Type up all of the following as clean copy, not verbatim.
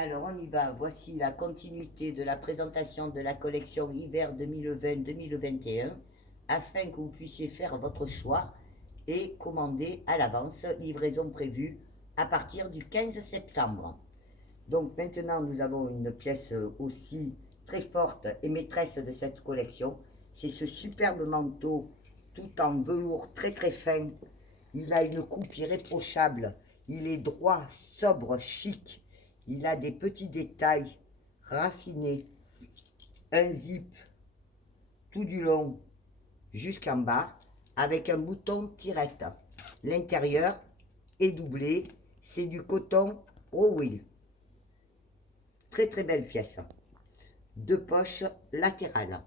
Alors, on y va. Voici la continuité de la présentation de la collection hiver 2020-2021 afin que vous puissiez faire votre choix et commander à l'avance. Livraison prévue à partir du 15 septembre. Donc maintenant, nous avons une pièce aussi très forte et maîtresse de cette collection. C'est ce superbe manteau tout en velours très très fin. Il a une coupe irréprochable. Il est droit, sobre, chic. Il a des petits détails raffinés. Un zip tout du long jusqu'en bas avec un bouton tirette. L'intérieur est doublé. C'est du coton Rowell. Très très belle pièce. Deux poches latérales.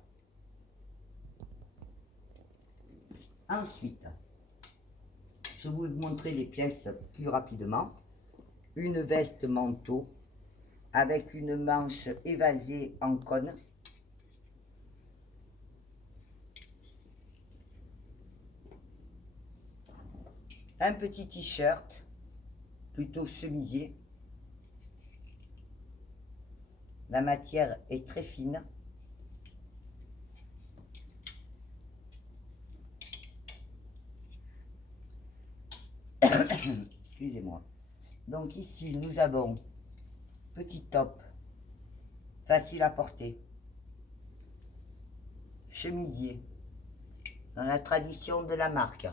Ensuite, je vais vous montrer les pièces plus rapidement. Une veste manteau avec une manche évasée en cône. Un petit t-shirt, plutôt chemisier. La matière est très fine. Excusez-moi. Donc ici, nous avons petit top, facile à porter, chemisier, dans la tradition de la marque.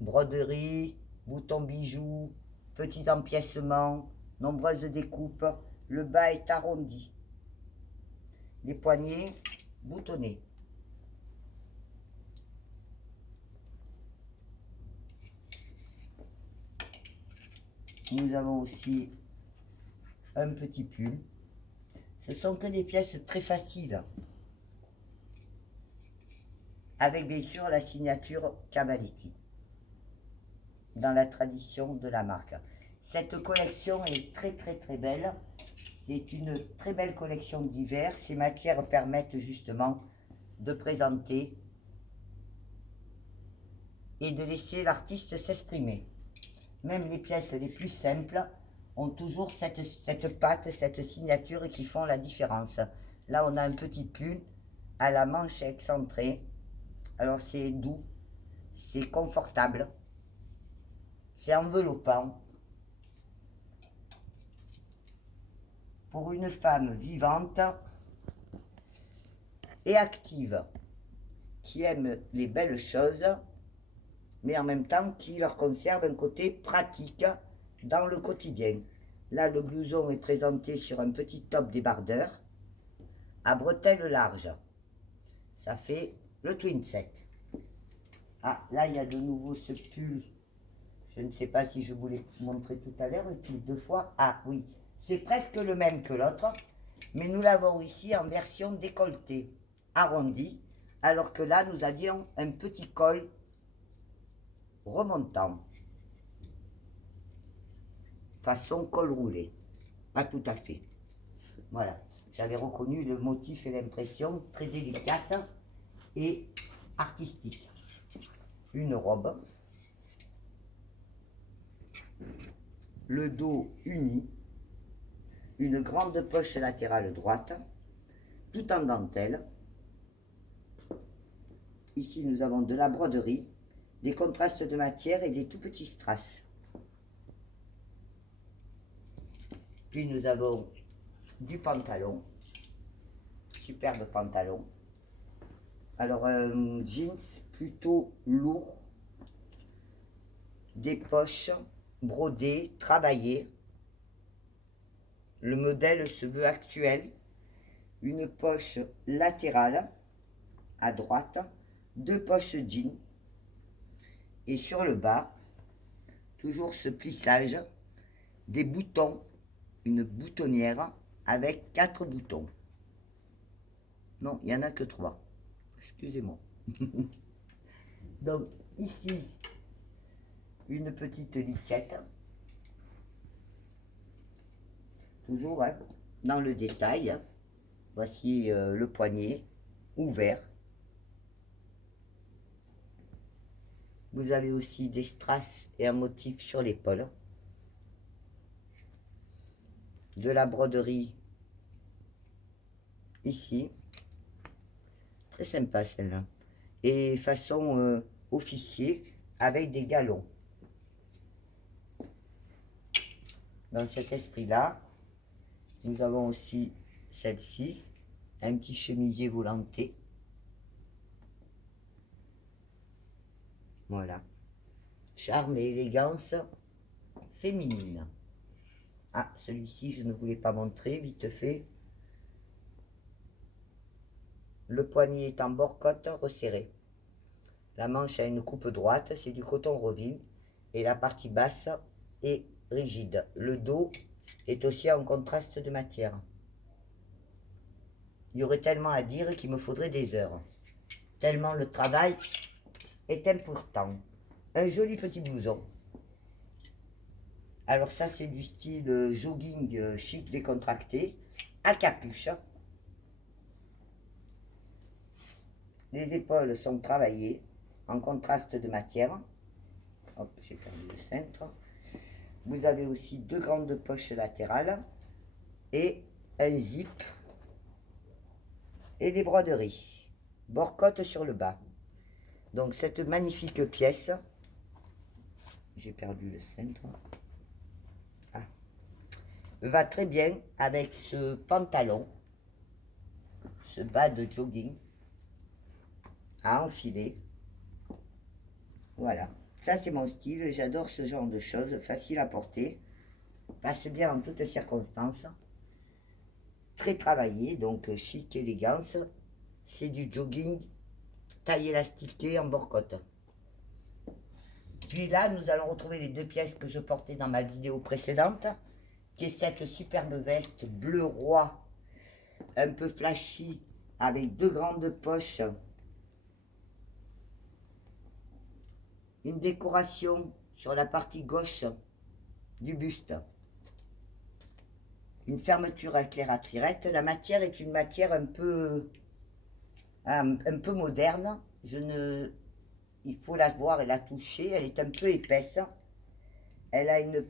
Broderie, boutons bijoux, petits empiècements, nombreuses découpes. Le bas est arrondi. Les poignets boutonnés. Nous avons aussi un petit pull. Ce sont que des pièces très faciles. Avec bien sûr la signature Cavalletti. Dans la tradition de la marque. Cette collection est très très très belle. C'est une très belle collection d'hiver. Ces matières permettent justement de présenter et de laisser l'artiste s'exprimer. Même les pièces les plus simples ont toujours cette patte, cette signature qui font la différence. Là, on a un petit pull à la manche excentrée. Alors, c'est doux, c'est confortable, c'est enveloppant. Pour une femme vivante et active, qui aime les belles choses, mais en même temps qui leur conserve un côté pratique dans le quotidien. Là, le blouson est présenté sur un petit top débardeur à bretelles larges. Ça fait le twin set. Ah, là, il y a de nouveau ce pull. Je ne sais pas si je vous l'ai montré tout à l'heure, il deux fois. Ah oui, c'est presque le même que l'autre, mais nous l'avons ici en version décolletée, arrondie, alors que là, nous avions un petit col remontant, façon col roulé. Pas tout à fait. Voilà, j'avais reconnu le motif et l'impression très délicate et artistique. Une robe, le dos uni, une grande poche latérale droite, tout en dentelle. Ici, nous avons de la broderie, des contrastes de matière et des tout petits strass. Puis nous avons du pantalon, superbe pantalon. Alors un jeans plutôt lourd, des poches brodées, travaillées. Le modèle se veut actuel. Une poche latérale à droite, deux poches jeans. Et sur le bas, toujours ce plissage, des boutons, une boutonnière avec 4 boutons. Non, il n'y en a que 3. Excusez-moi. Donc ici, une petite liquette. Toujours hein, dans le détail. Voici le poignet ouvert. Vous avez aussi des strass et un motif sur l'épaule. de la broderie ici. Très sympa celle-là. Et façon officier avec des galons. Dans cet esprit-là, nous avons aussi celle-ci, un petit chemisier volanté. Voilà. Charme et élégance féminine. Ah, celui-ci, je ne voulais pas montrer, vite fait. Le poignet est en bord-côte resserré. La manche a une coupe droite, c'est du coton Roville. Et la partie basse est rigide. Le dos est aussi en contraste de matière. Il y aurait tellement à dire qu'il me faudrait des heures. Tellement le travail est important. Un joli petit blouson. Alors ça, c'est du style jogging chic décontracté, à capuche. Les épaules sont travaillées en contraste de matière. Hop, j'ai perdu le cintre. Vous avez aussi deux grandes poches latérales et un zip et des broderies. Bord-côte sur le bas. Donc cette magnifique pièce, j'ai perdu le cintre, va très bien avec ce pantalon, ce bas de jogging à enfiler. Voilà, ça c'est mon style, j'adore ce genre de choses, facile à porter, passe bien en toutes circonstances, très travaillé, donc chic, élégance. C'est du jogging taille élastiquée en bord-côte. Puis là, nous allons retrouver les deux pièces que je portais dans ma vidéo précédente, qui est cette superbe veste bleu roi, un peu flashy, avec deux grandes poches, une décoration sur la partie gauche du buste, une fermeture à éclair à tirette. La matière est une matière un peu moderne. Il faut la voir et la toucher, elle est un peu épaisse. Elle a une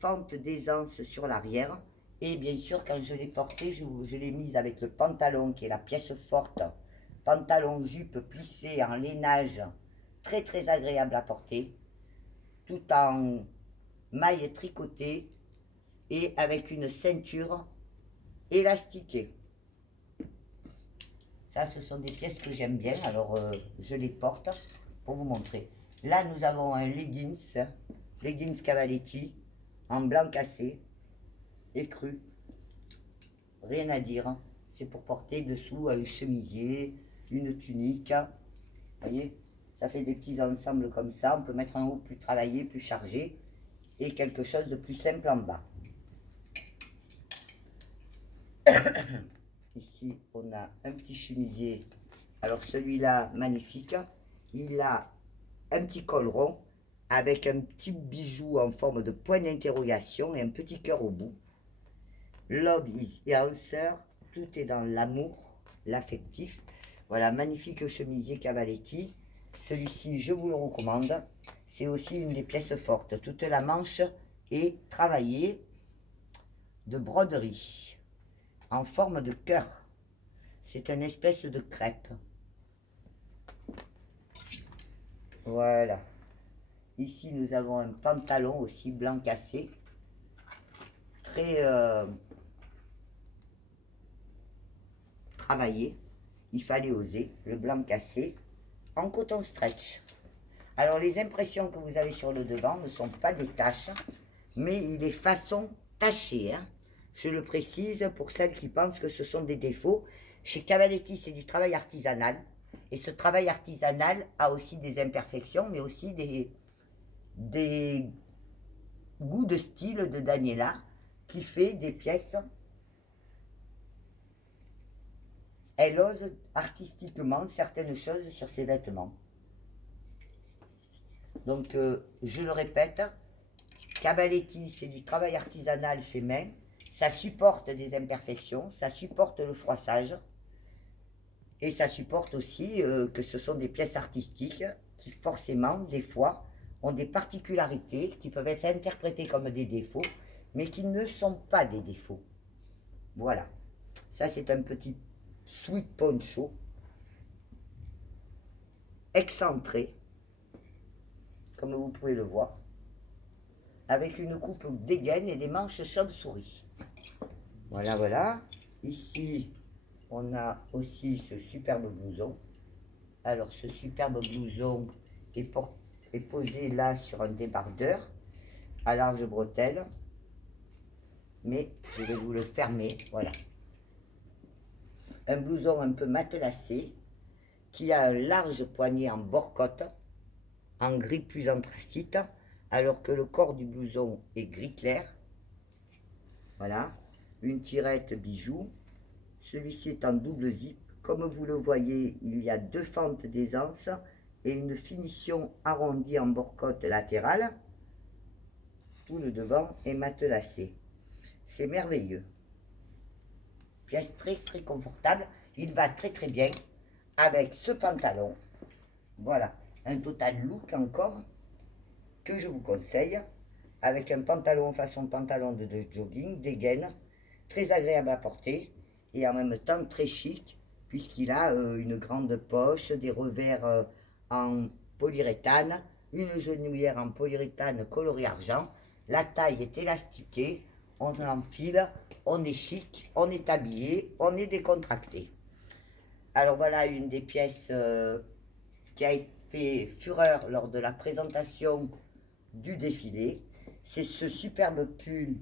fente d'aisance sur l'arrière. Et bien sûr, quand je l'ai portée, je l'ai mise avec le pantalon, qui est la pièce forte. Pantalon jupe plissé en lainage, très très agréable à porter. Tout en maille tricotée et avec une ceinture élastiquée. Ça, ce sont des pièces que j'aime bien, alors je les porte pour vous montrer. Là, nous avons un leggings Cavaletti, en blanc cassé, écru, rien à dire. C'est pour porter dessous un chemisier, une tunique. Vous voyez, ça fait des petits ensembles comme ça. On peut mettre un haut plus travaillé, plus chargé, et quelque chose de plus simple en bas. Ici, on a un petit chemisier. Alors celui-là, magnifique. Il a un petit col rond avec un petit bijou en forme de point d'interrogation et un petit cœur au bout. Love is answer. Tout est dans l'amour, l'affectif. Voilà, magnifique chemisier Cavaletti. Celui-ci, je vous le recommande. C'est aussi une des pièces fortes. Toute la manche est travaillée de broderie en forme de cœur. C'est une espèce de crêpe. Voilà. Ici, nous avons un pantalon aussi blanc cassé. Très travaillé. Il fallait oser. Le blanc cassé en coton stretch. Alors, les impressions que vous avez sur le devant ne sont pas des taches, mais il est façon tachée, hein. Je le précise pour celles qui pensent que ce sont des défauts. Chez Cavaletti, c'est du travail artisanal. Et ce travail artisanal a aussi des imperfections, mais aussi des goûts de style de Daniela, qui fait des pièces. Elle ose artistiquement certaines choses sur ses vêtements. Donc, je le répète, Cavaletti, c'est du travail artisanal fait main. Ça supporte des imperfections, ça supporte le froissage. Et ça supporte aussi que ce sont des pièces artistiques qui forcément, des fois, ont des particularités qui peuvent être interprétées comme des défauts, mais qui ne sont pas des défauts. Voilà. Ça, c'est un petit sweat poncho excentré, comme vous pouvez le voir, avec une coupe dégaine et des manches chauve-souris. Voilà, voilà. Ici, on a aussi ce superbe blouson. Alors, ce superbe blouson est posé là sur un débardeur à large bretelle. Mais je vais vous le fermer, voilà. Un blouson un peu matelassé, qui a un large poignet en bord-côte, en gris plus anthracite, alors que le corps du blouson est gris clair. Voilà, une tirette bijou. Celui-ci est en double zip. Comme vous le voyez, il y a 2 fentes d'aisance et une finition arrondie en bord-côte latérale. Tout le devant est matelassé. C'est merveilleux. Pièce très très confortable. Il va très très bien avec ce pantalon. Voilà, un total look encore que je vous conseille. Avec un pantalon façon pantalon de jogging, des gaines, très agréable à porter et en même temps très chic puisqu'il a une grande poche, des revers en polyuréthane, une genouillère en polyuréthane coloré argent. La taille est élastiquée, on enfile, on est chic, on est habillé, on est décontracté. Alors voilà une des pièces qui a fait fureur lors de la présentation du défilé. C'est ce superbe pull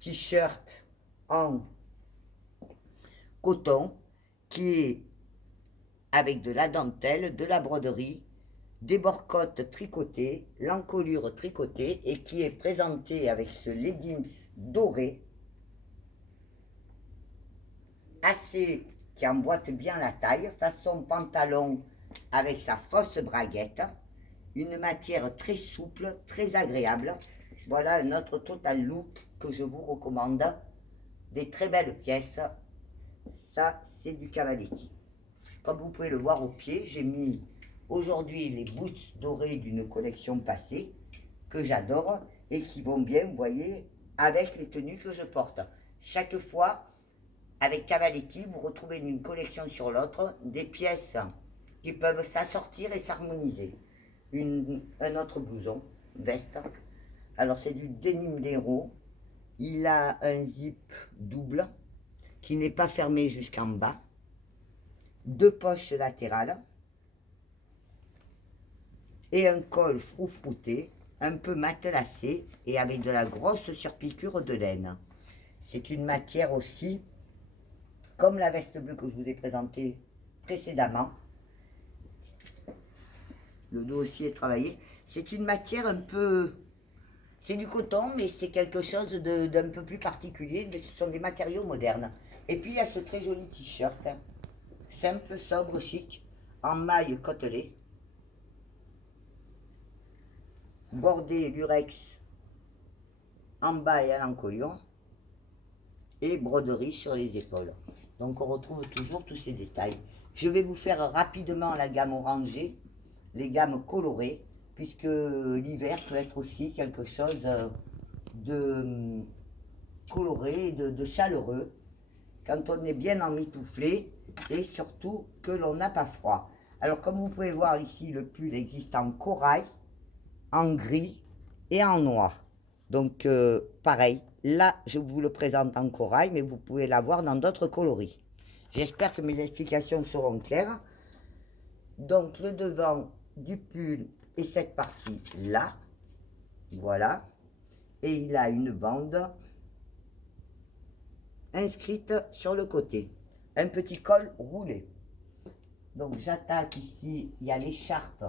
t-shirt en coton qui est avec de la dentelle, de la broderie, des bords-côtes tricotés, l'encolure tricotée et qui est présenté avec ce leggings doré assez qui emboîte bien la taille, façon pantalon avec sa fausse braguette, une matière très souple, très agréable. Voilà un autre total look que je vous recommande, des très belles pièces. Ça, c'est du Cavaletti. Comme vous pouvez le voir au pied, j'ai mis aujourd'hui les boots dorés d'une collection passée que j'adore et qui vont bien, vous voyez, avec les tenues que je porte. Chaque fois, avec Cavaletti, vous retrouvez d'une collection sur l'autre des pièces qui peuvent s'assortir et s'harmoniser. Un autre blouson, veste. Alors c'est du denim d'héros. Il a un zip double qui n'est pas fermé jusqu'en bas. 2 poches latérales. Et un col froufrouté, un peu matelassé et avec de la grosse surpiqûre de laine. C'est une matière aussi, comme la veste bleue que je vous ai présentée précédemment. Le dos aussi est travaillé. C'est une matière un peu... C'est du coton, mais c'est quelque chose d'un peu plus particulier. Mais ce sont des matériaux modernes. Et puis il y a ce très joli t-shirt, hein, simple, sobre, chic, en maille côtelée, bordé lurex en bas et à l'encolure, et broderie sur les épaules. Donc on retrouve toujours tous ces détails. Je vais vous faire rapidement la gamme orangée, les gammes colorées, puisque l'hiver peut être aussi quelque chose de coloré, de chaleureux, quand on est bien emmitouflé et surtout que l'on n'a pas froid. Alors comme vous pouvez voir ici, le pull existe en corail, en gris et en noir. Donc pareil, là je vous le présente en corail, mais vous pouvez l'avoir dans d'autres coloris. J'espère que mes explications seront claires. Donc le devant du pull est cette partie là, voilà, et il a une bande inscrite sur le côté, un petit col roulé. Donc j'attaque ici, il y a l'écharpe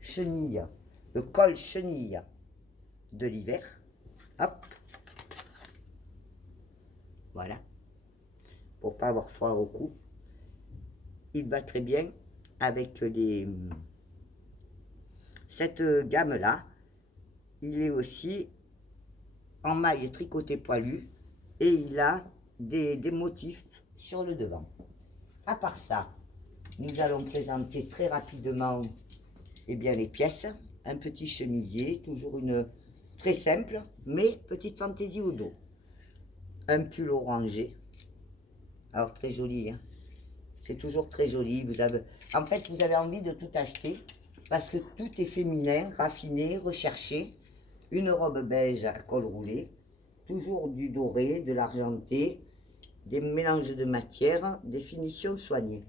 chenille, le col chenille de l'hiver. Hop, voilà, pour pas avoir froid au cou. Il va très bien avec cette gamme là. Il est aussi en maille tricotée poilue et il a des motifs sur le devant. À part ça, nous allons présenter très rapidement les pièces. Un petit chemisier, toujours une Très simple, mais petite fantaisie au dos. Un pull orangé. Alors très joli, hein. C'est toujours très joli. En fait, vous avez envie de tout acheter parce que tout est féminin, raffiné, recherché. Une robe beige à col roulé, toujours du doré, de l'argenté, des mélanges de matières, des finitions soignées.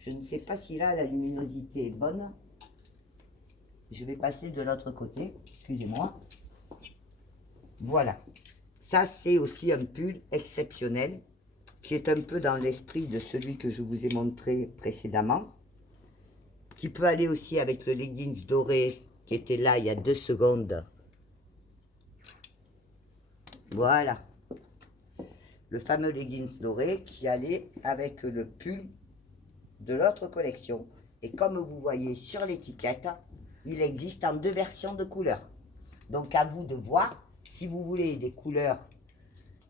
Je ne sais pas si là la luminosité est bonne. Je vais passer de l'autre côté, excusez-moi. Voilà. Ça, c'est aussi un pull exceptionnel qui est un peu dans l'esprit de celui que je vous ai montré précédemment, qui peut aller aussi avec le leggings doré qui était là il y a 2 secondes. Voilà. Le fameux leggings doré qui allait avec le pull de l'autre collection. Et comme vous voyez sur l'étiquette, il existe en 2 versions de couleurs. Donc à vous de voir si vous voulez des couleurs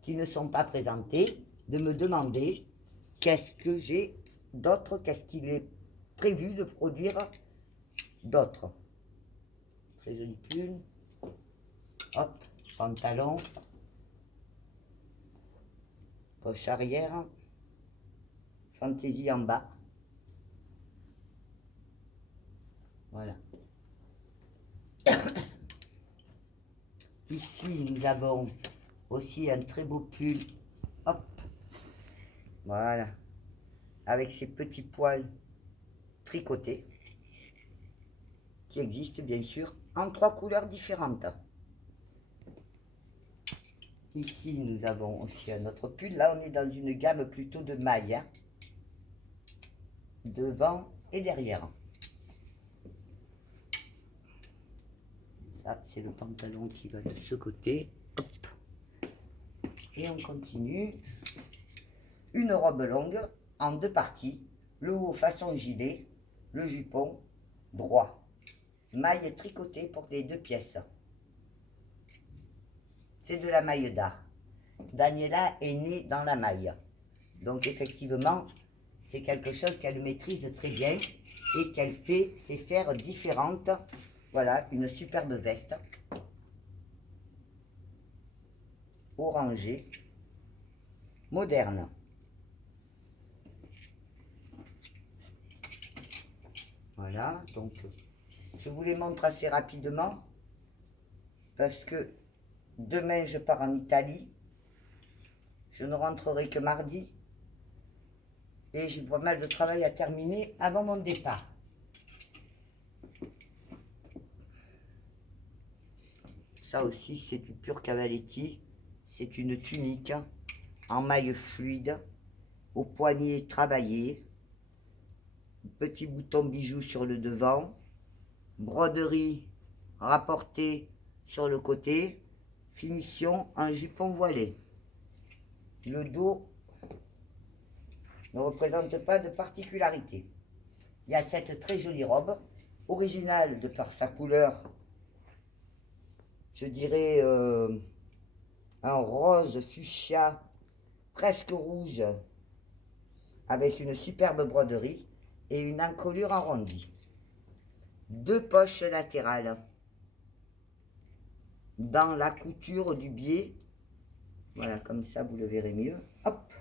qui ne sont pas présentées, de me demander qu'est-ce que j'ai d'autre, qu'est-ce qu'il est prévu de produire d'autre. Très joli pull. Hop, pantalon. Poche arrière. Fantaisie en bas. Voilà. Ici, nous avons aussi un très beau pull. Hop. Voilà. Avec ces petits poils tricotés. Qui existent bien sûr en 3 couleurs différentes. Ici, nous avons aussi un autre pull. Là, on est dans une gamme plutôt de mailles. Hein. Devant et derrière. Ça, c'est le pantalon qui va de ce côté. Hop. Et on continue. Une robe longue en 2 parties. Le haut façon gilet, le jupon droit. Maille tricotée pour les 2 pièces. C'est de la maille d'art. Daniela est née dans la maille. Donc effectivement, c'est quelque chose qu'elle maîtrise très bien et qu'elle sait faire différente. Voilà, une superbe veste. Orangée. Moderne. Voilà, donc je vous les montre assez rapidement parce que demain je pars en Italie. Je ne rentrerai que mardi et j'ai pas mal de travail à terminer avant mon départ. Ça aussi, c'est du pur Cavaletti. C'est une tunique en maille fluide, au poignet travaillé, petit bouton bijou sur le devant, broderie rapportée sur le côté, finition en jupon voilé. Le dos ne représente pas de particularité. Il y a cette très jolie robe, originale de par sa couleur, je dirais un rose fuchsia presque rouge avec une superbe broderie et une encolure arrondie. 2 poches latérales dans la couture du biais. Voilà, comme ça vous le verrez mieux. Hop.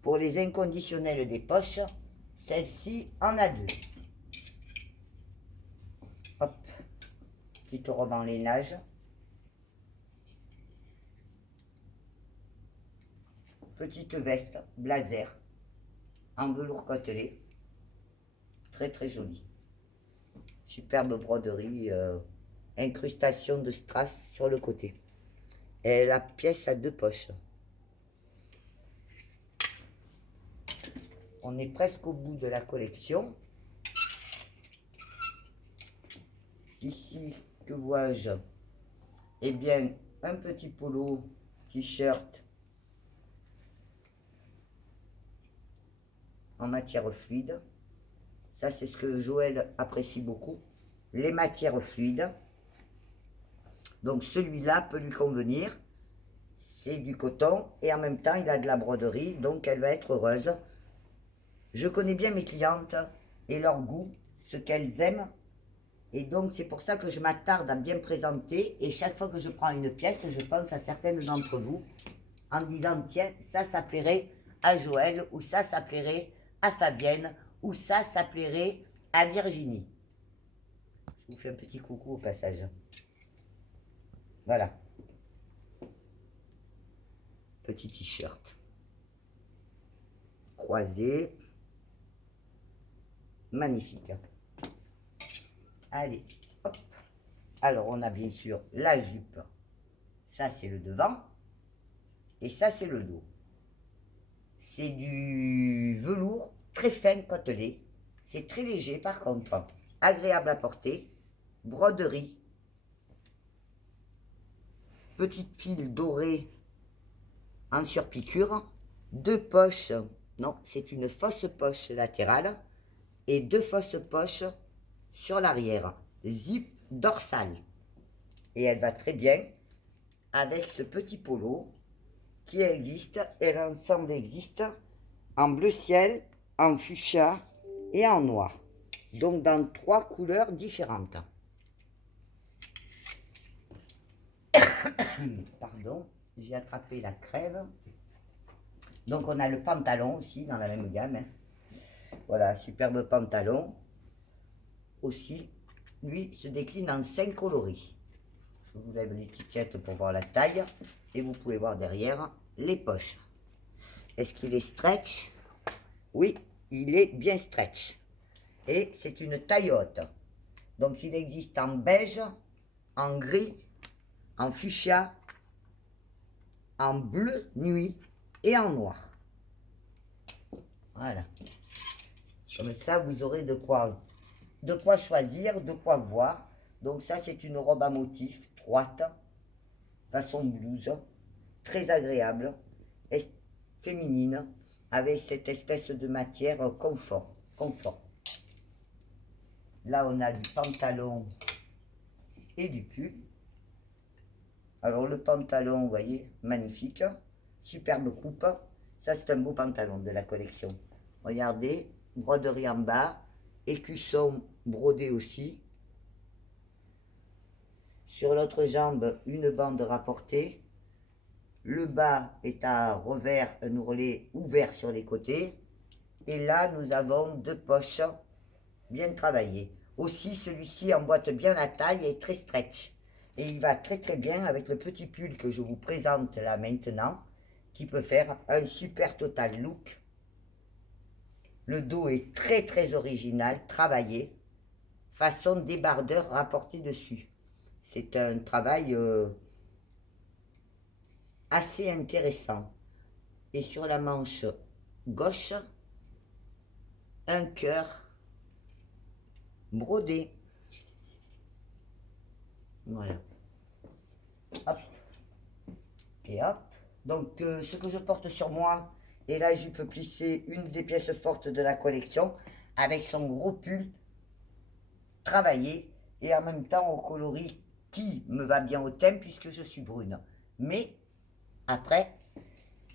Pour les inconditionnels des poches, celle-ci en a 2. Hop. Petite robe en lainage. Petite veste blazer en velours côtelé. Très très jolie. Superbe broderie, incrustation de strass sur le côté. Et la pièce a 2 poches. On est presque au bout de la collection. Ici, que vois-je? Eh bien, un petit polo, t-shirt en matière fluide. Ça, c'est ce que Joël apprécie beaucoup. Les matières fluides. Donc, celui-là peut lui convenir. C'est du coton et en même temps, il a de la broderie. Donc, elle va être heureuse. Je connais bien mes clientes et leur goût, ce qu'elles aiment Et donc, c'est pour ça que je m'attarde à bien présenter. Et chaque fois que je prends une pièce, je pense à certaines d'entre vous en disant, tiens, ça plairait à Joël, ou ça plairait à Fabienne, ou ça plairait à Virginie. Je vous fais un petit coucou au passage. Voilà. Petit t-shirt. Croisé. Magnifique. Allez, hop. Alors, on a bien sûr la jupe. Ça, c'est le devant. Et ça, c'est le dos. C'est du velours très fin côtelé. C'est très léger, par contre. Agréable à porter. Broderie. Petite file dorée en surpiqûre. Deux poches. Non, c'est une fausse poche latérale. Et deux fausses poches sur l'arrière. Zip dorsal. Et elle va très bien avec ce petit polo qui existe, et l'ensemble existe en bleu ciel, en fuchsia et en noir. Donc dans 3 couleurs différentes. Pardon, j'ai attrapé la crève. Donc on a le pantalon aussi dans la même gamme. Hein. Voilà, superbe pantalon. Aussi, lui se décline en 5 coloris. Je vous lève l'étiquette pour voir la taille. Et vous pouvez voir derrière les poches. Est-ce qu'il est stretch? Oui, il est bien stretch. Et c'est une taille haute. Donc il existe en beige, en gris, en fuchsia, en bleu nuit et en noir. Voilà. Comme ça, vous aurez de quoi choisir, de quoi voir. Donc ça, c'est une robe à motif, droite, façon blouse, très agréable, féminine, avec cette espèce de matière confort. Là, on a du pantalon et du pull. Alors, le pantalon, vous voyez, magnifique, superbe coupe. Ça, c'est un beau pantalon de la collection. Regardez, broderie en bas, écusson brodé aussi. Sur l'autre jambe, une bande rapportée. Le bas est à revers, un ourlet ouvert sur les côtés. Et là, nous avons 2 poches bien travaillées. Aussi, celui-ci emboîte bien la taille et est très stretch. Et il va très très bien avec le petit pull que je vous présente là maintenant, qui peut faire un super total look. Le dos est très très original, travaillé, façon débardeur rapporté dessus. C'est un travail assez intéressant. Et sur la manche gauche, un cœur brodé. Voilà. Hop. Et hop. Donc, ce que je porte sur moi est la jupe plissée, une des pièces fortes de la collection, avec son gros pull travaillé et en même temps au coloris qui me va bien au thème puisque je suis brune. Mais après,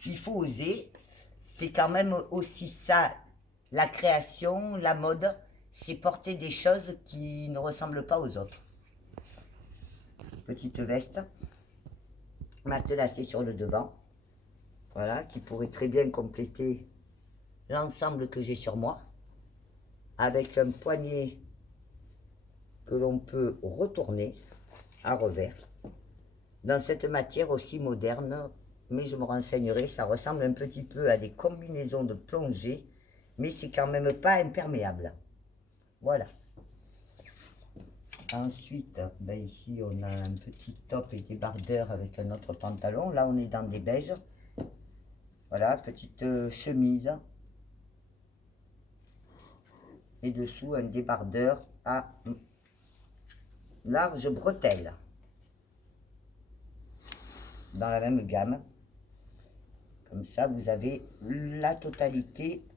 il faut oser. C'est quand même aussi ça, la création, la mode, c'est porter des choses qui ne ressemblent pas aux autres. Petite veste, matelassée sur le devant, voilà, qui pourrait très bien compléter l'ensemble que j'ai sur moi, avec un poignet que l'on peut retourner à revers, dans cette matière aussi moderne, mais je me renseignerai, ça ressemble un petit peu à des combinaisons de plongée, mais c'est quand même pas imperméable. Voilà. Ensuite, ben ici on a un petit top et débardeur avec un autre pantalon. Là on est dans des beiges. Voilà, petite chemise. Et dessous un débardeur à large bretelle. Dans la même gamme. Comme ça vous avez la totalité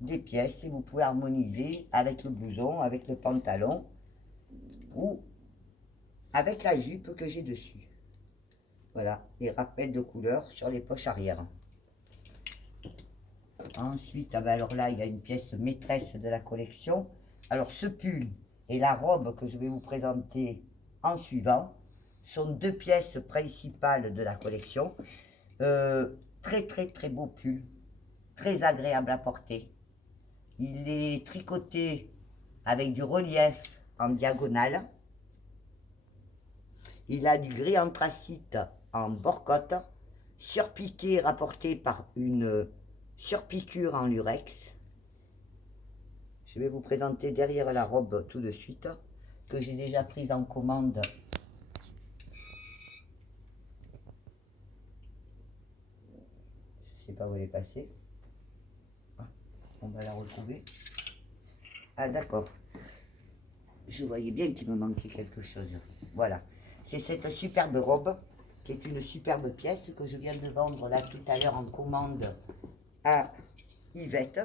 des pièces et vous pouvez harmoniser avec le blouson, avec le pantalon ou avec la jupe que j'ai dessus. Voilà, les rappels de couleurs sur les poches arrière. Ensuite, ah ben alors là, il y a une pièce maîtresse de la collection. Alors ce pull et la robe que je vais vous présenter en suivant sont deux pièces principales de la collection. Très très très beau pull, très agréable à porter. Il est tricoté avec du relief en diagonale. Il a du gris anthracite en bord-côte, surpiqué, rapporté par une surpiqûre en lurex. Je vais vous présenter derrière la robe tout de suite, que j'ai déjà prise en commande. Je ne sais pas où elle est passée. Ah, on va la retrouver. Ah d'accord. Je voyais bien qu'il me manquait quelque chose. Voilà. C'est cette superbe robe, qui est une superbe pièce que je viens de vendre là tout à l'heure en commande à Yvette,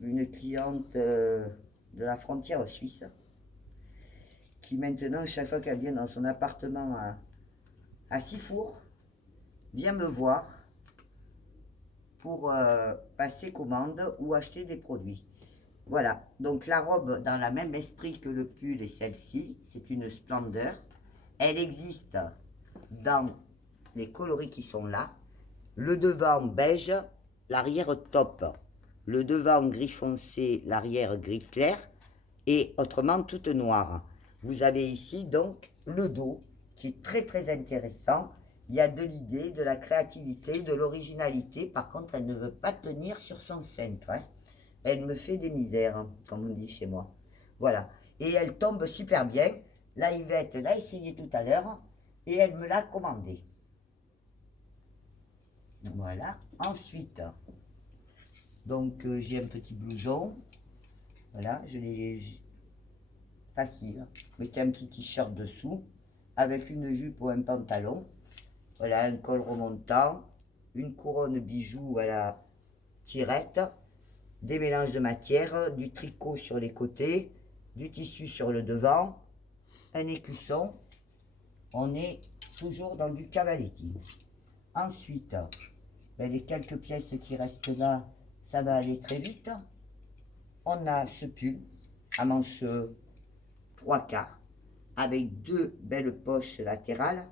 une cliente de la frontière suisse, qui maintenant, chaque fois qu'elle vient dans son appartement à Sifour, vient me voir pour passer commande ou acheter des produits. Voilà, donc la robe dans le même esprit que le pull et celle-ci, c'est une splendeur. Elle existe dans les coloris qui sont là. Le devant beige, l'arrière taupe. Le devant gris foncé, l'arrière gris clair. Et autrement toute noire. Vous avez ici donc le dos qui est très très intéressant. Il y a de l'idée, de la créativité, de l'originalité. Par contre, elle ne veut pas tenir sur son centre. Hein. Elle me fait des misères, comme on dit chez moi. Voilà. Et elle tombe super bien. La Yvette l'a essayé tout à l'heure et elle me l'a commandé. Voilà. Ensuite, donc j'ai un petit blouson. Voilà, je l'ai facile. Mettez un petit t-shirt dessous avec une jupe ou un pantalon. Voilà, un col remontant, une couronne bijoux à la tirette, des mélanges de matière, du tricot sur les côtés, du tissu sur le devant, un écusson. On est toujours dans du cavaletti. Ensuite, les quelques pièces qui restent là, ça va aller très vite. On a ce pull à manches 3/4 avec deux belles poches latérales.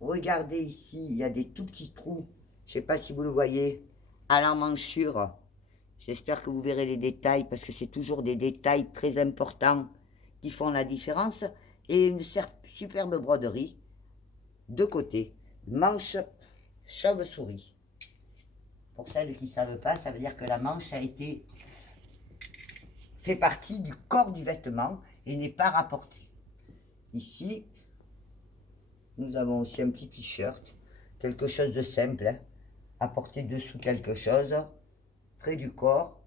Regardez ici, il y a des tout petits trous. Je ne sais pas si vous le voyez à l'emmanchure. J'espère que vous verrez les détails parce que c'est toujours des détails très importants qui font la différence. Et une superbe broderie de côté. Manche chauve-souris. Pour celles qui ne savent pas, ça veut dire que la manche a été fait partie du corps du vêtement et n'est pas rapportée. Ici, nous avons aussi un petit t-shirt, quelque chose de simple, hein, à porter dessous quelque chose, près du corps.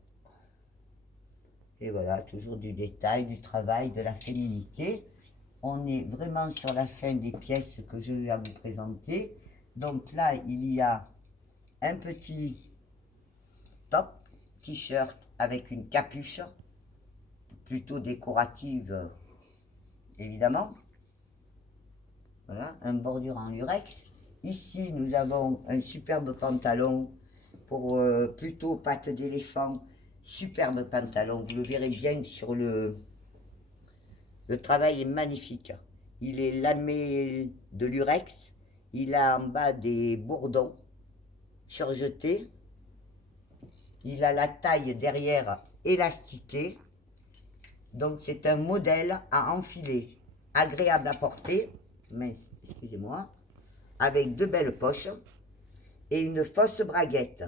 Et voilà, toujours du détail, du travail, de la féminité. On est vraiment sur la fin des pièces que je vais vous présenter. Donc là, il y a un petit top, t-shirt avec une capuche, plutôt décorative, évidemment. Voilà, un bordure en lurex. Ici, nous avons un superbe pantalon pour plutôt pattes d'éléphant. Superbe pantalon, vous le verrez bien sur le travail est magnifique. Il est lamé de lurex. Il a en bas des bourdons surjetés. Il a la taille derrière élastiquée. Donc c'est un modèle à enfiler, agréable à porter, mais excusez-moi, avec deux belles poches et une fausse braguette.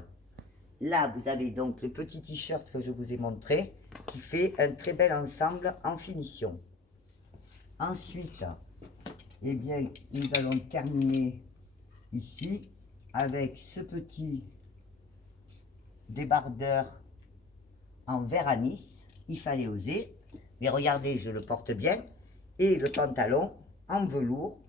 Là, vous avez donc le petit t-shirt que je vous ai montré, qui fait un très bel ensemble en finition. Ensuite, eh bien, nous allons terminer ici avec ce petit débardeur en vert anis. Il fallait oser, mais regardez, je le porte bien. Et le pantalon en velours,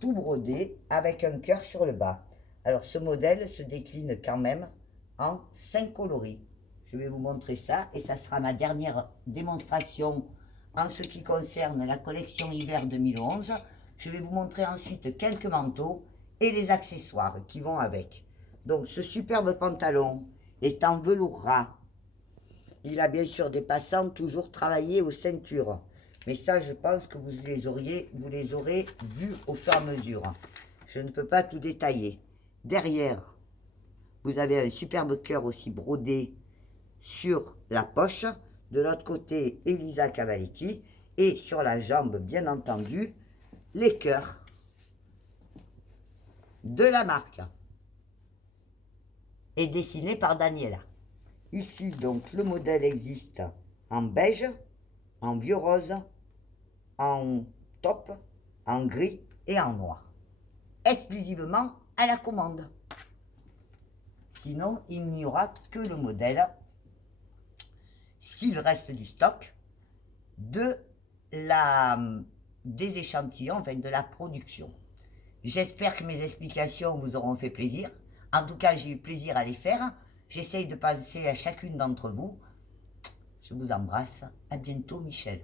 tout brodé, avec un cœur sur le bas. Alors, ce modèle se décline quand même en 5 coloris. Je vais vous montrer ça et ça sera ma dernière démonstration en ce qui concerne la collection hiver 2011. Je vais vous montrer ensuite quelques manteaux et les accessoires qui vont avec. Donc ce superbe pantalon est en velours ras. Il a bien sûr des passants toujours travaillés aux ceintures. Mais ça, je pense que vous les aurez vus au fur et à mesure. Je ne peux pas tout détailler. Derrière, vous avez un superbe cœur aussi brodé sur la poche. De l'autre côté, Elisa Cavalletti. Et sur la jambe, bien entendu, les cœurs de la marque. Et dessiné par Daniela. Ici, donc, le modèle existe en beige, en vieux rose, en taupe, en gris et en noir. Exclusivement à la commande. Sinon, il n'y aura que le modèle, s'il reste du stock, des échantillons, enfin de la production. J'espère que mes explications vous auront fait plaisir. En tout cas, j'ai eu plaisir à les faire. J'essaye de passer à chacune d'entre vous. Je vous embrasse. À bientôt, Michel.